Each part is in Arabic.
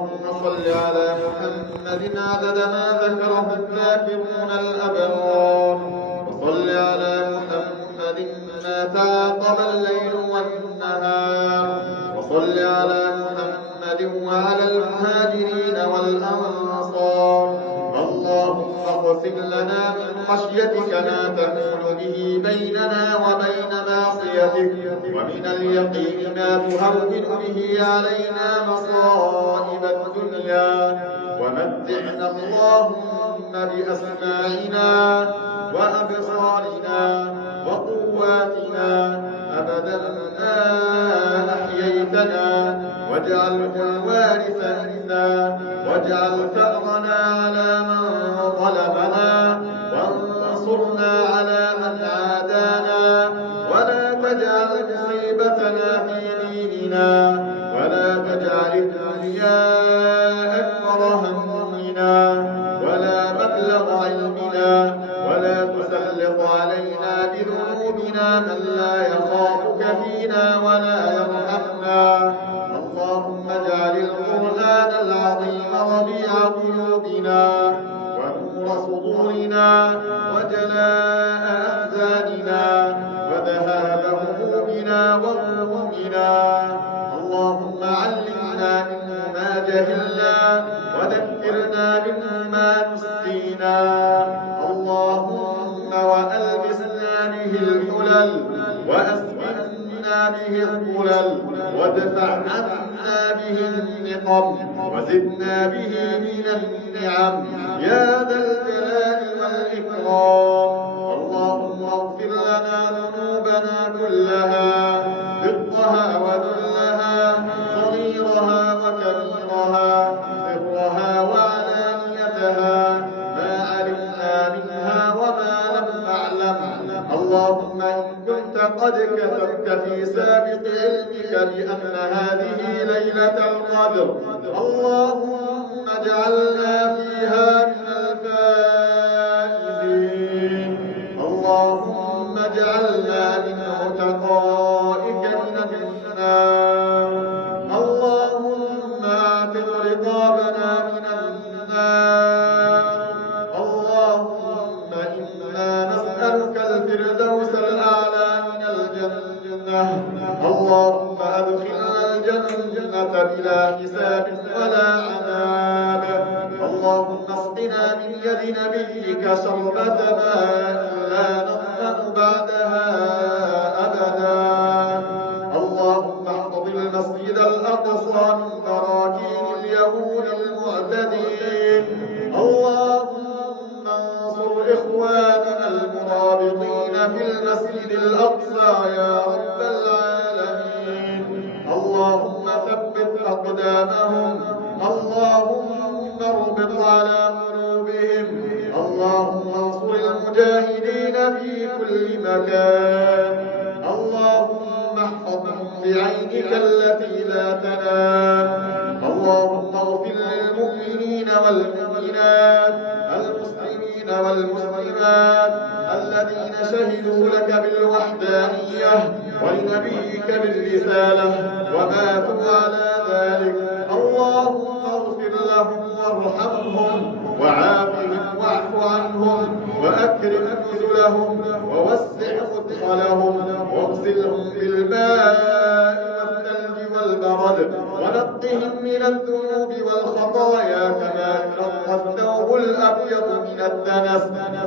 اللهم صل على محمد عدد ما ذكره الذاكرون الأبرار، وصل على محمد ما تعاقب الليل والنهار، وصل على محمد وعلى المهاجرين والأنصار. اللهم اغفر لنا من خشيتك ما تحول به بيننا وبين معصيتك، ومن اليقين ما تهون به علينا مصائب الدنيا، ومتعنا اللهم بأسماعنا وأبصارنا وقواتنا أبدا ما أحييتنا، واجعله الوارث منا، واجعل ثأرنا على من ظلمنا، وانصرنا على من عادانا، ولا تجعل مصيبتنا في ديننا، ولا تجعل الدنيا أكبر همنا ولا مبلغ علمنا، ولا تسلط علينا بذنوبنا من لا يخافك فينا ولا يرحمنا. اللهم اجعل القرآن العظيم ربيع قلوبنا ونور صدورنا وجلاء أحزاننا وذهاب همومنا وغمومنا. اللهم علمنا منه ما جهلنا وذكرنا منه ما نسينا. اللهم وألبسنا به الحلل وأسكننا به الظلل، وادفع عنا به النقم، وزدنا به من النعم يا ذا الجلال والإكرام. اللهم اغفر لنا ذنوبنا كلها، دقها وجلها، صغيرها وكبيرها، سرها وعلانيتها، ما علمنا منها وما لم نعلم. اللهم إن كنت قد كتبت في سابق علمك بأن هذه ليلة القدر، اللهم اجعلنا فيها من الفائزين. اللهم اجعلنا من عتقائك من النار. اللهم اعتق رقابنا من النار. اللهم إنا نسألك الفردوس الأعلى من الجنة. اللهم أدخلنا الجنة بلا حساب ولا عذاب. اللهم اسقنا من يد نبيك شربة ماء لا نظمأ بعدها أبدا. اللهم احفظ المسجد الأقصى من براكين اليهود المعتدين. اللهم انصر إخواننا المرابطين في المسجد الأقصى يا رب العالمين. اللهم ثبت أقدامهم، اللهم اربط على قلوبهم. اللهم انصر المجاهدين في كل مكان. اللهم احفظهم بعينك التي لا تنام. اللهم اغفر للمؤمنين والمؤمنات، المسلمين والمسلمات الذين شهدوا لك بالوحدانية ولنبيك بالرسالة وماتوا على ذلك. اللهم اغفر لهم وارحمهم وعافهم واعف عنهم وأكرم نزلهم ووسع مدخلهم واغسلهم بالماء والثلج والبرد ونقهم من الذنوب والخطايا كما ينقى الثوب الأبيض من الدنس.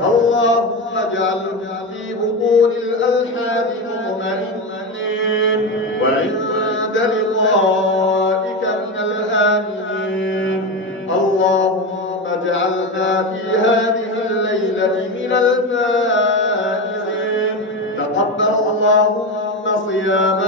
اللهم اجعلهم في بطون الألحاد مطمئنين وعند لقائك من الآمنين. اللهم اجعلنا في هذه الليلة من الفائزين. تقبل اللهم صيامنا